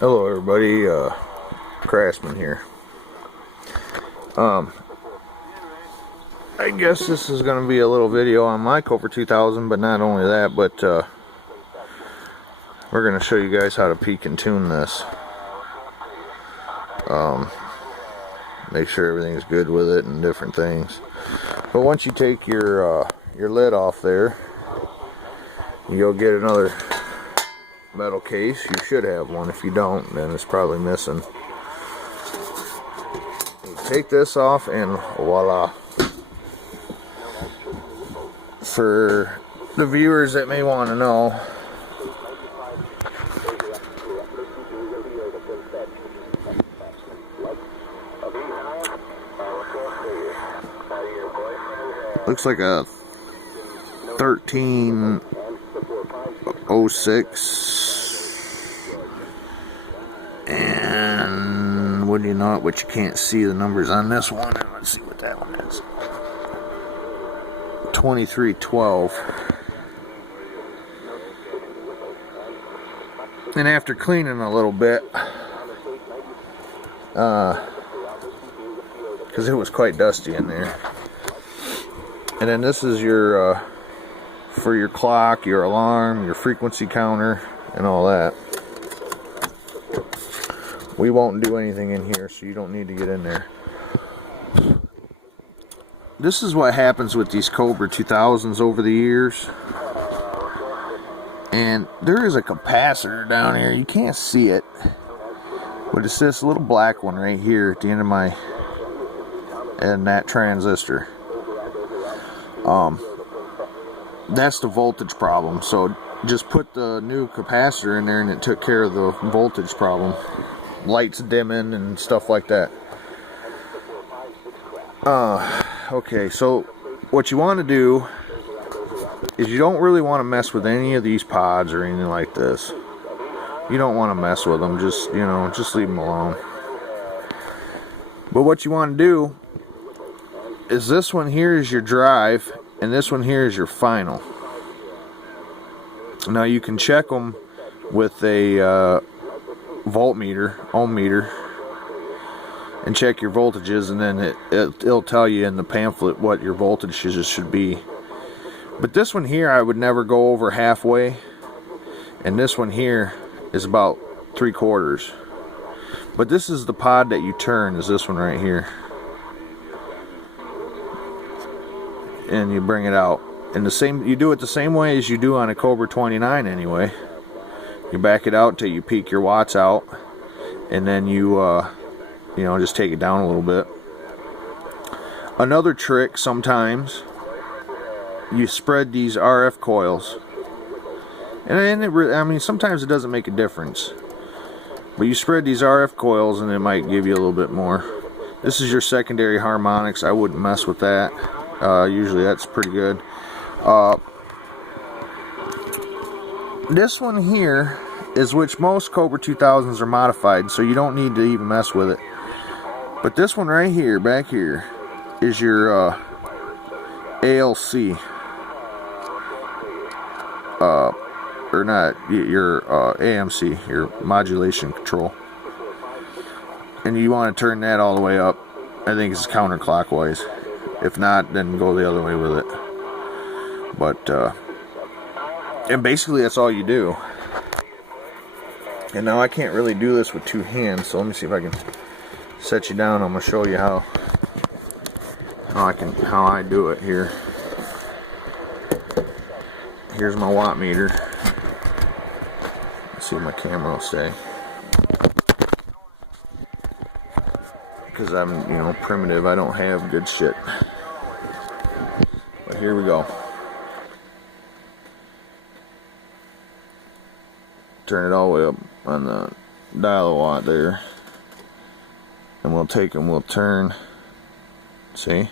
Hello everybody, Craftsman here. I guess this is going to be a little video on my Cobra 2000, but not only that, but we're going to show you guys how to peak and tune this. Make sure everything's good with it and different things. But once you take your lid off there, you go get another metal case. You should have one. If you don't, then it's probably missing. You take this off and voila. For the viewers that may want to know, looks like a 1306, and what do you know it, but you can't see the numbers on this one. And let's see what that one is. 2312. And after cleaning a little bit, because it was quite dusty in there. And then this is your for your clock, your alarm, your frequency counter, and all that. We won't do anything in here, so you don't need to get in there. This is what happens with these Cobra 2000s over the years. And there is a capacitor down here. You can't see it, but it's this little black one right here at the end of my, and that transistor. That's the voltage problem. So just put the new capacitor in there and it took care of the voltage problem. Lights dimming and stuff like that. Okay, so what you want to do is you don't really want to mess with any of these pods or anything like this. You don't want to mess with them. Just, you know, just leave them alone. But what you want to do is this one here is your drive, and this one here is your final. Now you can check them with a voltmeter, ohm meter, and check your voltages, and then it'll tell you in the pamphlet what your voltages should be. But this one here I would never go over halfway, and this one here is about 3/4. But this is the pod that you turn, is this one right here. And you bring it out. And you do it the same way as you do on a Cobra 29 anyway. You back it out till you peak your watts out, and then you just take it down a little bit. Another trick, sometimes you spread these RF coils, and sometimes it doesn't make a difference, but you spread these RF coils and it might give you a little bit more. This is your secondary harmonics. I wouldn't mess with that. Usually that's pretty good. This one here is which most Cobra 2000s are modified, so you don't need to even mess with it. But this one right here, back here, is your ALC. Or not, your AMC, your modulation control. And you want to turn that all the way up. I think it's counterclockwise. If not, then go the other way with it. But, and basically that's all you do. And now I can't really do this with two hands, so let me see if I can set you down. I'm going to show you how I do it here. Here's my watt meter. Let's see what my camera will say. Because I'm, primitive. I don't have good shit. But here we go. Turn it all the way up on the dial a watt there. And we'll take them, we'll turn. See?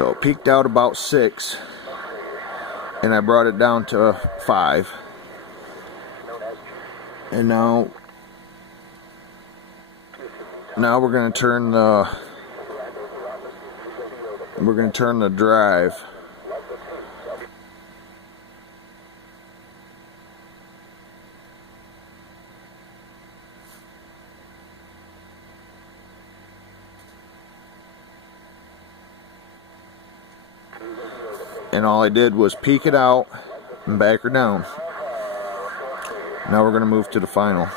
So it peaked out about 6, and I brought it down to 5. And now we're going to turn the drive. And all I did was peek it out and back her down. Now we're going to move to the final.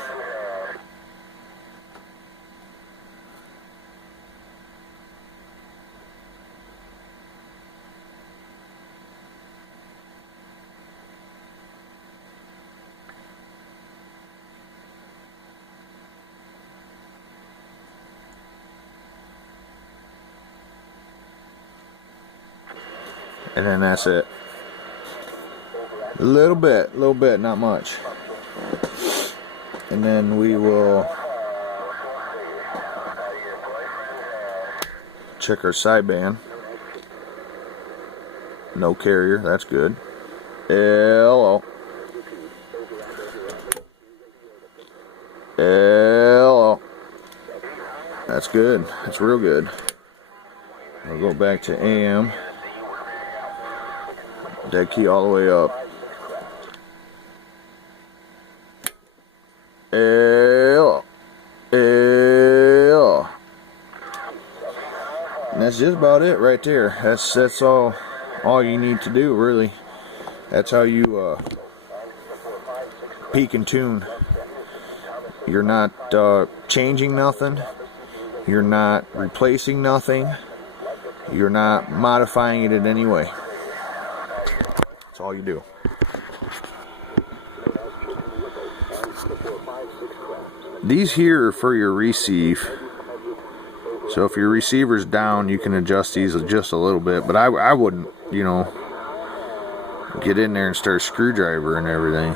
And then that's it. A little bit, not much. And then we will check our sideband. No carrier, that's good. Hello. Hello. That's good. That's real good. We'll go back to AM. Dead key all the way up. And that's just about it right there. That's all you need to do, really. That's how you peak and tune. You're not changing nothing. You're not replacing nothing. You're not modifying it in any way. That's all you do. These here are for your receive. So if your receiver's down, you can adjust these just a little bit. But I wouldn't, you know, get in there and start a screwdriver and everything.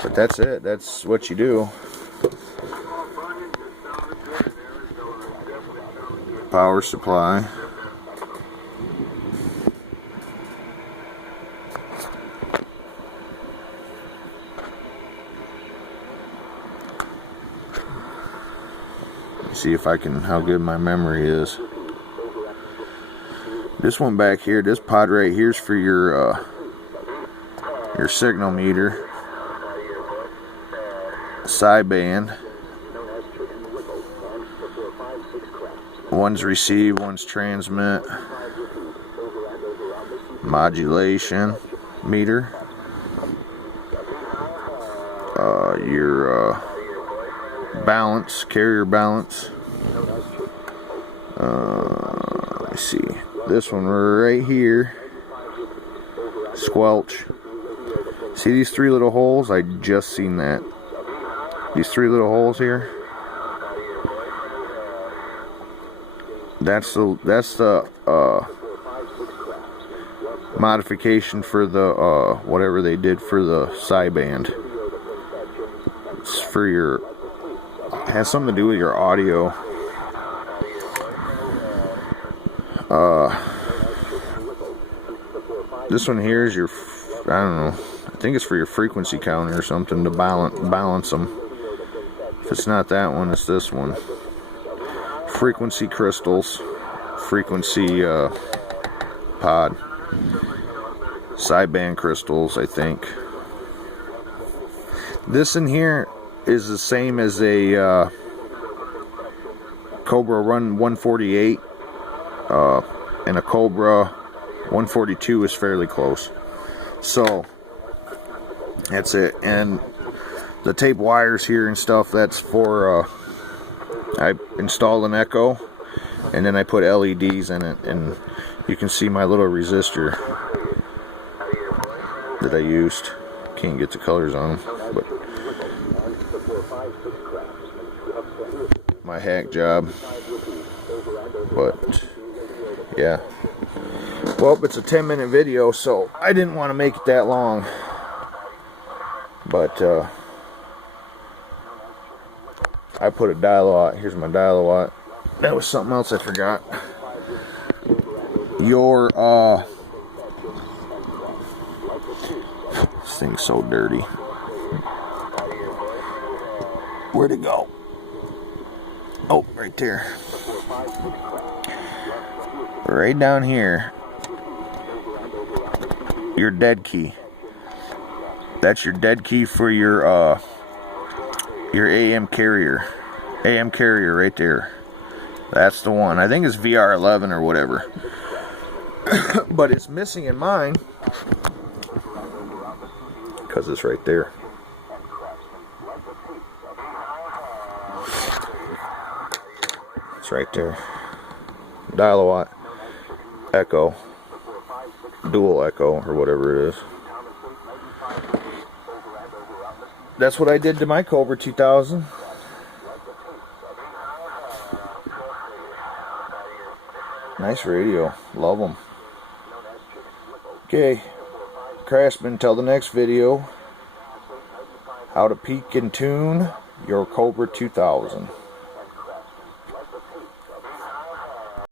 But that's it. That's what you do. Power supply. See if I can, how good my memory is. This one back here, this pod right here is for your signal meter, sideband. One's receive, one's transmit, modulation meter, your balance, carrier balance. Let me see, this one right here, squelch. See these 3 little holes? I just seen that. These 3 little holes here. That's the modification for the whatever they did for the sideband. It's for your, it has something to do with your audio. This one here is your, I don't know, I think it's for your frequency counter or something to balance them. If it's not that one, it's this one. Frequency crystals, frequency pod, sideband crystals, I think. This in here is the same as a Cobra Run 148, and a Cobra 142 is fairly close. So that's it. And the tape wires here and stuff, that's for I installed an echo and then I put LEDs in it, and you can see my little resistor that I used. Can't get the colors on them, but my hack job. But yeah, well, it's a 10-minute video, so I didn't want to make it that long. But I put a dial-a-watt. Here's my dial-a-watt. That was something else I forgot. Your this thing's so dirty. Where'd it go? Oh, right there. Right down here. Your dead key. That's your dead key for your AM carrier. AM carrier right there. That's the one. I think it's VR11 or whatever. But it's missing in mine because it's right there. It's right there. Dial-a-watt echo, dual echo, or whatever it is. That's what I did to my Cobra 2000. Nice radio. Love them. Okay, Craftsman, till the next video. How to peak and tune your Cobra 2000.